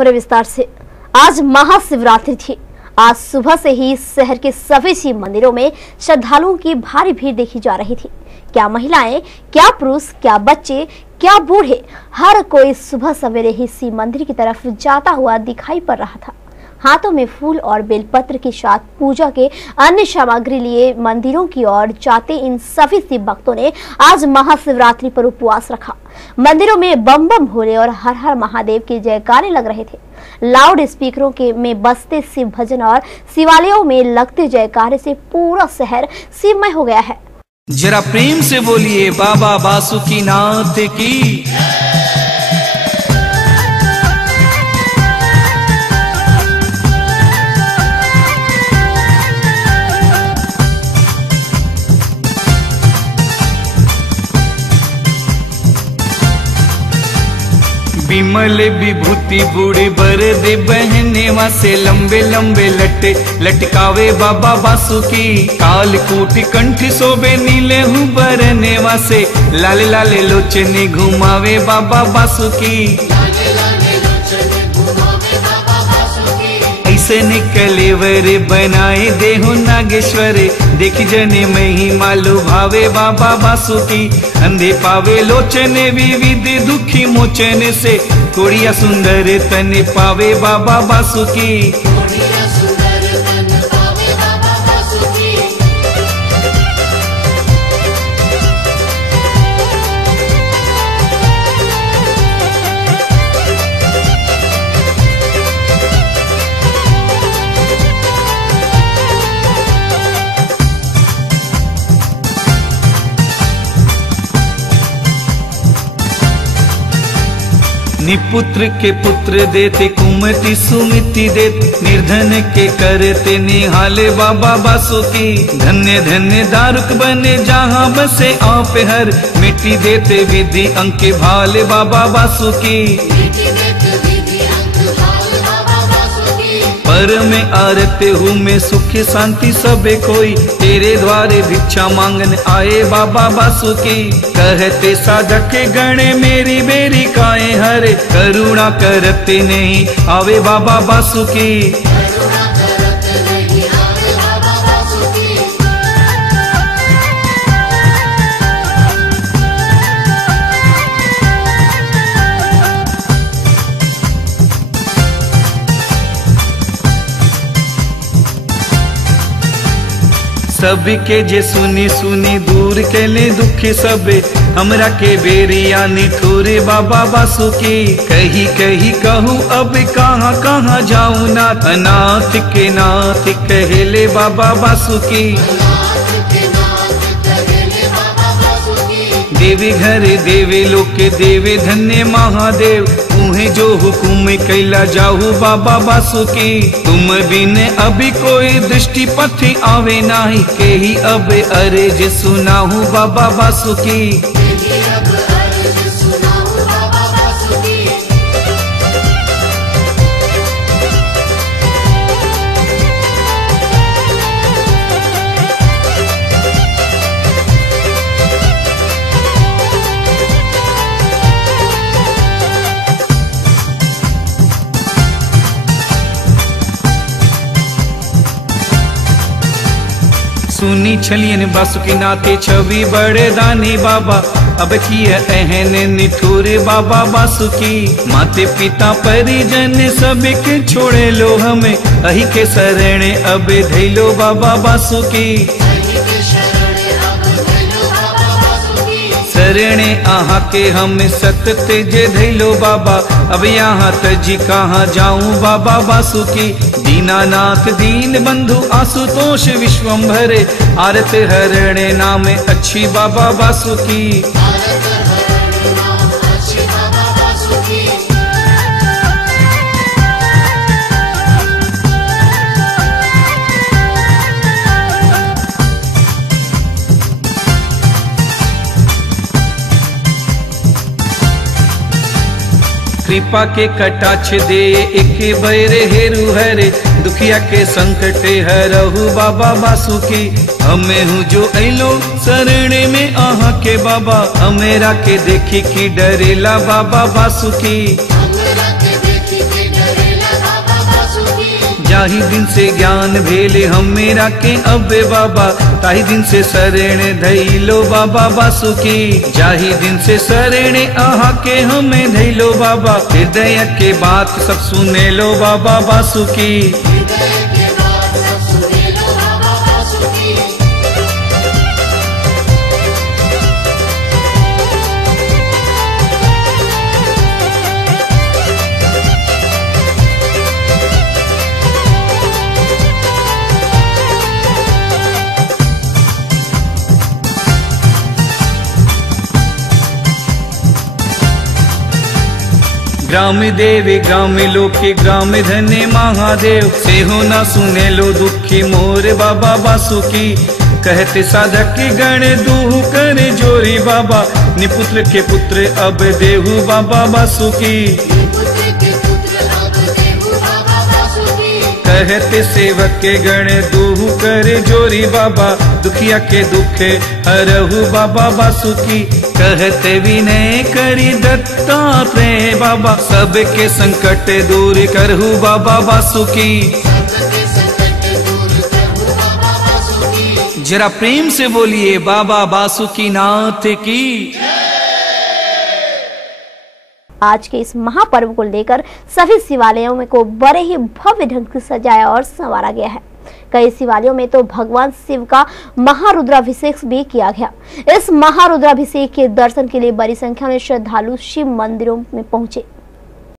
पूरे विस्तार से आज महाशिवरात्रि थी। आज सुबह से ही शहर के सभी शिव मंदिरों में श्रद्धालुओं की भारी भीड़ देखी जा रही थी। क्या महिलाएं, क्या पुरुष, क्या बच्चे, क्या बूढ़े, हर कोई सुबह सवेरे ही शिव मंदिर की तरफ जाता हुआ दिखाई पड़ रहा था। हाथों में फूल और बेलपत्र के साथ पूजा के अन्य सामग्री लिए मंदिरों की ओर जाते इन सभी शिव भक्तों ने आज महाशिवरात्रि पर उपवास रखा। मंदिरों में बम बम भोले और हर हर महादेव के जयकारे लग रहे थे। लाउड स्पीकरों के में बजते शिव भजन और शिवालयों में लगते जयकारे से पूरा शहर शिवमय हो गया है। जरा प्रेम से बोलिए बाबा बासुकीनाथ की। विमल विभूति बूढ़े बरदे बहने वासे लंबे लंबे लट्टे लटकावे बाबा बासुकी। काल कोटि कंठ सोबे नीले हूँ बरने वासे लाले लाले लोचने घुमावे बाबा बासुकी। ऐसे निकले वरे बनाए देहु नागेश्वरे देखी जने महिमा लुभावे बाबा बासुकी। अंधे पावे लोचने विविध दुखी मोचने से कोड़िया सुंदर तन पावे बाबा बासुकी। निपुत्र के पुत्र देते कुमति सुमिति देते निर्धन के करते निहाले बाबा बासुकी। धन्य धन्य दारुक बने जहाँ बसे आप हर मिट्टी देते विधि अंके भाले बाबा बासुकी। पर में आरते हूँ मैं सुख शांति सबे कोई तेरे द्वारे भिक्षा मांगन आए बाबा बासुकी। कहते साधक गणे मेरी बेरी काए हरे करुणा करते नहीं आवे बाबा बासुकी। सबके जे सुनी सुनी दूर के ले दुखी सबे हमरा के बेरिया निठुरे बाबा बासुकी। कही कही कहूँ अब कहाँ कहाँ जाऊँ नाथ अनाथ के नाथ कहले बाबा बासुकी। देवी घर देवे लोके देवे धन्य महादेव उन्हें जो हुकुम कैला जाहू बाबा बासुकी। तुम बिन अभी कोई दृष्टि पथि आवे नाही के ही अब अर्ज सुनाहू बाबा बासुकी। सुनी छलियन बासुकीनाथे छवि बड़े दानी बाबा अब किए एहन निठुरे बाबा बासुकी। माते पिता परिजन सबके छोड़े लो हमें अही के शरणे अब धैलो बाबा बासुकी। शरणे आहा के हम सतत जे धैलो बाबा अब यहाँ तजी कहाँ जाऊँ बाबा बासुकी। दीनानाथ दीन बंधु आशुतोष विश्वम्भरे आरत हरणे नाम अच्छी बाबा बासुकी। कृपा के कटाक्ष दे एक बैरे हेरु हरे दुखिया के संकट हरहु बाबा बासुकी। हमें हूँ जो ऐलो शरणे में आहा के बाबा हमेरा के देखी की डरेला बाबा बासुकी। जाही दिन से ज्ञान भेले हमें राखे अबे बाबा, ताही दिन से शरण धैलो बाबा बासुकी। जाही दिन से शरण आहा के हमें धैलो बाबा, हृदय के बात सब सुने लो बाबा बासुकी। ग्राम देवी ग्राम लोके ग्राम धन्य महादेव, से हो ना सुने लो दुखी मोर बाबा बासुकी। कहते साधक गण दूह करे जोरी बाबा, निपुत्र के पुत्र अब देहु बाबा बासुकी। कहते सेवक के गण दूह करे जोरी बाबा, दुखिया के दुखे हरहु बाबा बासुकी। कहते विनय करी दत्तात्रेय बाबा, सबके संकट दूर करहु बाबा बासुकी। जरा प्रेम से बोलिए बाबा बासुकी नाथ की। आज के इस महापर्व को लेकर सभी शिवालयों में को बड़े ही भव्य ढंग से सजाया और संवारा गया है। कई शिवालयों में तो भगवान शिव का महारुद्राभिषेक भी किया गया। इस महारुद्राभिषेक के दर्शन के लिए बड़ी संख्या में श्रद्धालु शिव मंदिरों में पहुंचे।